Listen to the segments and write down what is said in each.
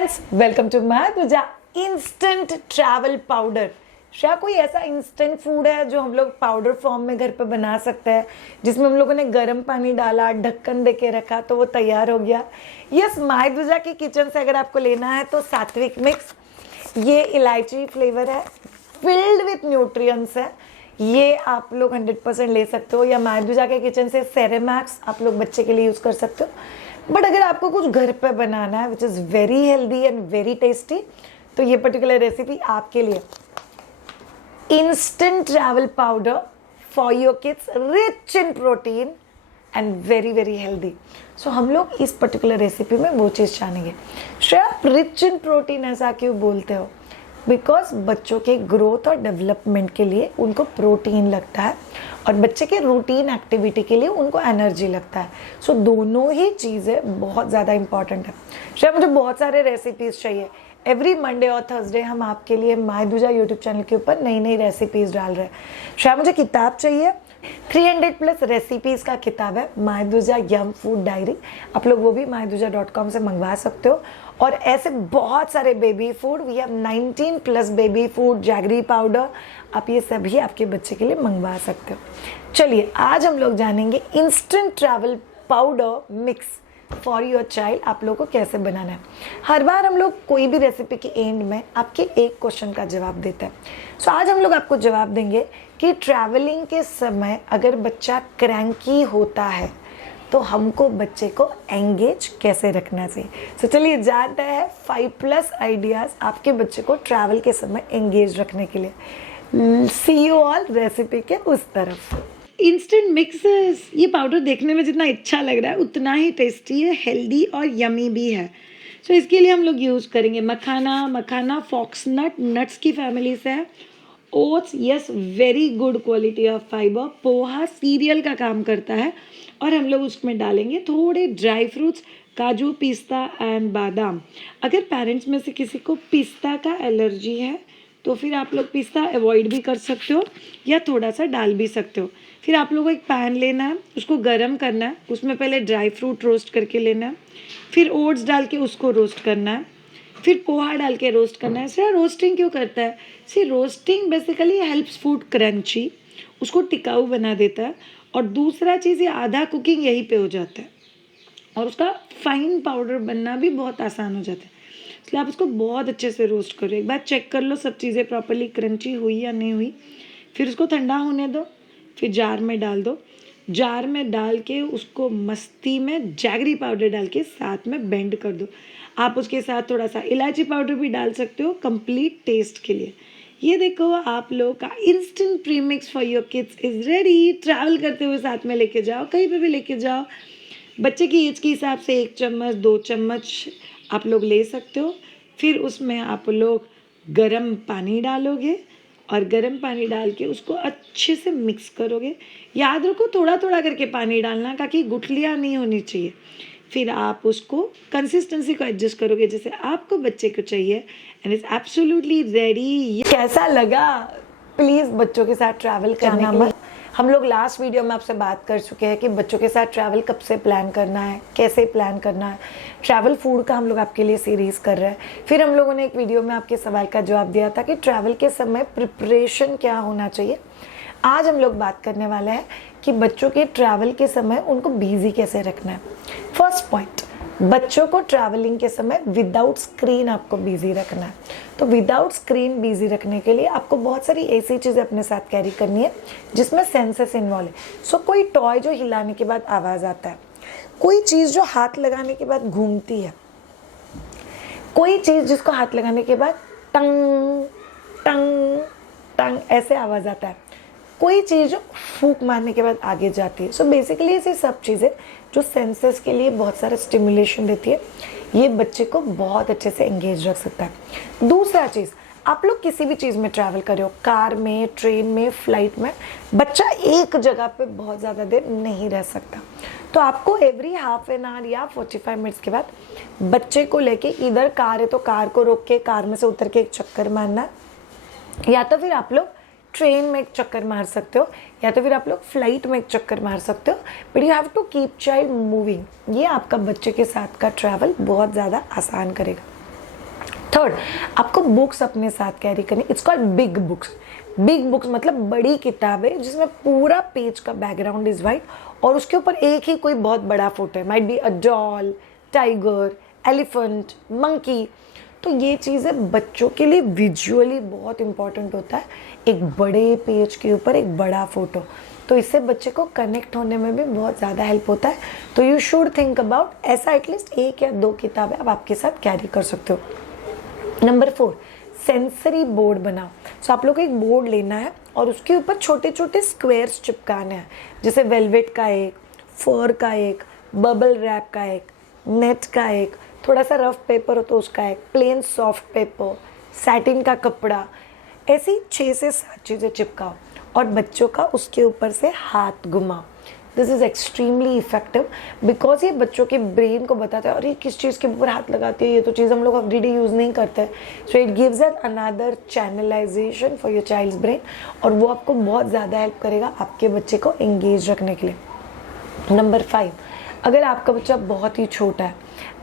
Friends welcome to Madhuja instant travel powder. क्या कोई ऐसा इंस्टेंट फूड है जो हम लोग पाउडर फॉर्म में घर पे बना सकते हैं, जिसमें हम लोगों ने गर्म पानी डाला, ढक्कन दे के रखा तो वो तैयार हो गया। यस, माधुजा की किचन से अगर आपको लेना है तो सात्विक मिक्स, ये इलायची फ्लेवर है, फिल्ड विथ न्यूट्रिएंट्स है, ये आप लोग 100% ले सकते हो। या माधुजा के किचन से सेरेमैक्स आप लोग बच्चे के लिए यूज़ कर सकते हो। बट अगर आपको कुछ घर पे बनाना है which is very healthy and very tasty, तो ये पर्टिकुलर रेसिपी आपके लिए। Instant travel powder for your kids, rich in protein and very very healthy. So हम लोग इस पर्टिकुलर रेसिपी में वो चीज़ जानेंगे। श्रेया, आप रिच इन प्रोटीन ऐसा क्यों बोलते हो? बिकॉज बच्चों के ग्रोथ और डेवलपमेंट के लिए उनको प्रोटीन लगता है और बच्चे के रूटीन एक्टिविटी के लिए उनको एनर्जी लगता है। सो दोनों ही चीज़ें बहुत ज़्यादा इंपॉर्टेंट है। शायद मुझे बहुत सारे रेसिपीज़ चाहिए। एवरी मंडे और थर्सडे हम आपके लिए माधुजा यूट्यूब चैनल के ऊपर नई नई रेसिपीज़ डाल रहे हैं। शायद मुझे किताब चाहिए, 300+ रेसिपीज़ का किताब है माधुजा यम फूड डायरी। आप लोग वो भी माधुजा.com से मंगवा सकते हो। और ऐसे बहुत सारे baby food, we have 19+ baby food, jaggery powder, आप ये सभी आपके बच्चे के लिए मंगवा सकते हो। चलिए आज हम लोग जानेंगे instant travel powder mix for your child आप लोगों को कैसे बनाना है। हर बार हम लोग कोई भी रेसिपी के एंड में आपके एक क्वेश्चन का जवाब देते हैं। सो आज हम लोग आपको जवाब देंगे कि ट्रैवलिंग के समय अगर बच्चा क्रैंकी होता है तो हमको बच्चे को एंगेज कैसे रखना चाहिए। सो चलिए जानते हैं 5+ आइडियाज़ आपके बच्चे को ट्रैवल के समय एंगेज रखने के लिए। सी यू ऑल रेसिपी के उस तरफ। इंस्टेंट मिक्स, ये पाउडर देखने में जितना अच्छा लग रहा है उतना ही टेस्टी है, हेल्दी और यमी भी है। सो इसके लिए हम लोग यूज़ करेंगे मखाना फॉक्सनट, नट्स की फैमिली से है। Oats, yes, very good quality of fibre. Poha serial का काम करता है और हम लोग उसमें डालेंगे थोड़े ड्राई फ्रूट्स, काजू, पिस्ता एंड बादाम। अगर पेरेंट्स में से किसी को पिस्ता का एलर्जी है तो फिर आप लोग पिस्ता अवॉइड भी कर सकते हो या थोड़ा सा डाल भी सकते हो। फिर आप लोगों को एक पैन लेना है, उसको गर्म करना है, उसमें पहले ड्राई फ्रूट रोस्ट करके लेना है, फिर ओट्स डाल के उसको रोस्ट करना है, फिर पोहा डाल के रोस्ट करना है। सर रोस्टिंग क्यों करता है? See roasting basically helps food crunchy, उसको टिकाऊ बना देता है। और दूसरा चीज़, ये आधा कुकिंग यहीं पे हो जाता है और उसका फाइन पाउडर बनना भी बहुत आसान हो जाता है। इसलिए आप उसको बहुत अच्छे से रोस्ट करो। एक बार चेक कर लो सब चीज़ें प्रॉपर्ली क्रंची हुई या नहीं हुई। फिर उसको ठंडा होने दो, फिर जार में डाल दो। जार में डाल के उसको मस्ती में जैगरी पाउडर डाल के साथ में बेंड कर दो। आप उसके साथ थोड़ा सा इलायची पाउडर भी डाल सकते हो कंप्लीट टेस्ट के लिए। ये देखो आप लोग का instant premix for your kids is ready. Travel करते हुए साथ में लेके जाओ, कहीं पे भी लेके जाओ। बच्चे की एज के हिसाब से 1 चम्मच 2 चम्मच आप लोग ले सकते हो। फिर उसमें आप लोग गर्म पानी डालोगे और गर्म पानी डाल के उसको अच्छे से मिक्स करोगे। याद रखो थोड़ा थोड़ा करके पानी डालना ताकि गुठलियाँ नहीं होनी चाहिए। फिर आप उसको कंसिस्टेंसी को एडजस्ट करोगे जैसे आपको बच्चे को चाहिए एंड इट्स एब्सोल्युटली रेडी। कैसा लगा? प्लीज़ बच्चों के साथ ट्रैवल करना मत। हम लोग लास्ट वीडियो में आपसे बात कर चुके हैं कि बच्चों के साथ ट्रैवल कब से प्लान करना है, कैसे प्लान करना है। ट्रैवल फूड का हम लोग आपके लिए सीरीज़ कर रहे हैं। फिर हम लोगों ने एक वीडियो में आपके सवाल का जवाब दिया था कि ट्रैवल के समय प्रिपरेशन क्या होना चाहिए। आज हम लोग बात करने वाले हैं कि बच्चों के ट्रैवल के समय उनको बिजी कैसे रखना है। फर्स्ट पॉइंट, बच्चों को ट्रैवलिंग के समय विदाउट स्क्रीन आपको बिजी रखना है। तो विदाउट स्क्रीन बिजी रखने के लिए आपको बहुत सारी ऐसी चीज़ें अपने साथ कैरी करनी है जिसमें सेंसेस इन्वॉल्व है। सो कोई टॉय जो हिलाने के बाद आवाज़ आता है, कोई चीज़ जो हाथ लगाने के बाद घूमती है, कोई चीज़ जिसको हाथ लगाने के बाद टंग टंग टंग ऐसे आवाज़ आता है, कोई चीज़ जो फूंक मारने के बाद आगे जाती है। सो बेसिकली ये सब चीज़ें जो सेंसेस के लिए बहुत सारा स्टिमुलेशन देती है, ये बच्चे को बहुत अच्छे से एंगेज रख सकता है। दूसरा चीज़, आप लोग किसी भी चीज़ में ट्रैवल कर रहे हो, कार में, ट्रेन में, फ्लाइट में, बच्चा एक जगह पे बहुत ज़्यादा देर नहीं रह सकता। तो आपको एवरी हाफ एन आवर या 45 मिनट्स के बाद बच्चे को लेके, इधर कार है तो कार को रोक के कार में से उतर के एक चक्कर मारना, या तो फिर आप लोग ट्रेन में एक चक्कर मार सकते हो, या तो फिर आप लोग फ्लाइट में एक चक्कर मार सकते हो। But you have to keep child moving. ये आपका बच्चे के साथ का ट्रैवल बहुत ज़्यादा आसान करेगा। थर्ड, आपको बुक्स अपने साथ कैरी करनी, it's called big books. Big books मतलब बड़ी किताबें जिसमें पूरा पेज का बैकग्राउंड इज वाइट और उसके ऊपर एक ही कोई बहुत बड़ा फोटो है, might be a doll, tiger, elephant, monkey. तो ये चीज़ें बच्चों के लिए विजुअली बहुत इंपॉर्टेंट होता है, एक बड़े पेज के ऊपर एक बड़ा फोटो, तो इससे बच्चे को कनेक्ट होने में भी बहुत ज़्यादा हेल्प होता है। तो यू शुड थिंक अबाउट ऐसा एटलीस्ट 1 या 2 किताबें आप आपके साथ कैरी कर सकते हो। नंबर 4, सेंसरी बोर्ड बनाओ। सो आप लोग को एक बोर्ड लेना है और उसके ऊपर छोटे छोटे स्क्वायर्स चिपकाने हैं, जैसे वेलवेट का एक, फर का एक, बबल रैप का एक, नेट का एक, थोड़ा सा रफ पेपर हो तो उसका एक, प्लेन सॉफ्ट पेपर, सैटिन का कपड़ा, ऐसी 6 से 7 चीज़ें चिपकाओ और बच्चों का उसके ऊपर से हाथ घुमाओ। This is extremely effective because ये बच्चों के ब्रेन को बताता है और ये किस चीज़ के ऊपर हाथ लगाती है, ये तो चीज़ हम लोग एवरीडे यूज़ नहीं करते। So it gives an another channelization for your child's brain और वो आपको बहुत ज़्यादा हेल्प करेगा आपके बच्चे को एंगेज रखने के लिए। नंबर 5, अगर आपका बच्चा बहुत ही छोटा है,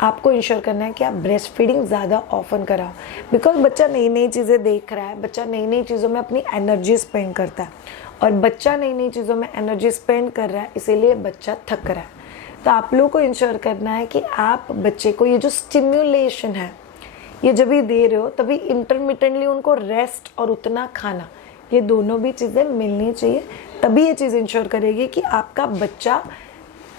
आपको इंश्योर करना है कि आप ब्रेस्ट फीडिंग ज़्यादा ऑफन कराओ, बिकॉज बच्चा नई नई चीज़ें देख रहा है, बच्चा नई नई चीज़ों में अपनी एनर्जी स्पेंड करता है और बच्चा नई नई चीज़ों में एनर्जी स्पेंड कर रहा है, इसीलिए बच्चा थक रहा है। तो आप लोगों को इंश्योर करना है कि आप बच्चे को ये जो स्टिम्युलेशन है ये जब भी दे रहे हो तभी इंटरमिटेंटली उनको रेस्ट और उतना खाना, ये दोनों भी चीज़ें मिलनी चाहिए, तभी ये चीज़ इंश्योर करेगी कि आपका बच्चा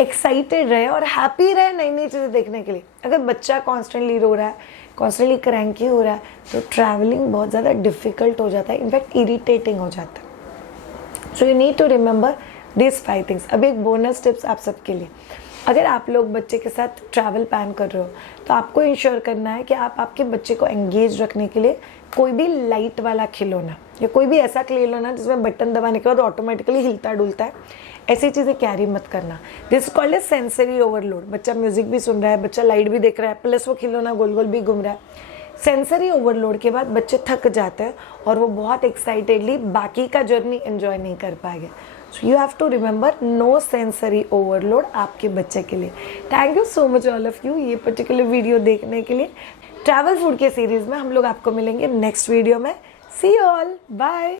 एक्साइटेड रहे और हैप्पी रहे नई नई चीज़ें देखने के लिए। अगर बच्चा कॉन्स्टेंटली रो रहा है, कॉन्स्टेंटली क्रैंकी हो रहा है, तो ट्रैवलिंग बहुत ज़्यादा डिफ़िकल्ट हो जाता है, इनफैक्ट इरिटेटिंग हो जाता है। So you need to remember this 5 things. अब एक बोनस टिप्स आप सबके लिए, अगर आप लोग बच्चे के साथ ट्रैवल प्लान कर रहे हो तो आपको इंश्योर करना है कि आप आपके बच्चे को एंगेज रखने के लिए कोई भी लाइट वाला खिलौना या कोई भी ऐसा खिलौना जिसमें बटन दबाने के बाद ऑटोमेटिकली हिलता डुलता है, ऐसी चीज़ें कैरी मत करना। This called as sensory overload. बच्चा म्यूजिक भी सुन रहा है, बच्चा लाइट भी देख रहा है, प्लस वो खिलौना गोल गोल भी घूम रहा है। सेंसरी ओवरलोड के बाद बच्चे थक जाते हैं और वो बहुत एक्साइटेडली बाकी का जर्नी एंजॉय नहीं कर पाएंगे। So you have to remember no sensory overload आपके बच्चे के लिए। Thank you so much all of you ये पर्टिकुलर वीडियो देखने के लिए। ट्रैवल फूड के सीरीज में हम लोग आपको मिलेंगे नेक्स्ट वीडियो में। सी यू ऑल, बाय।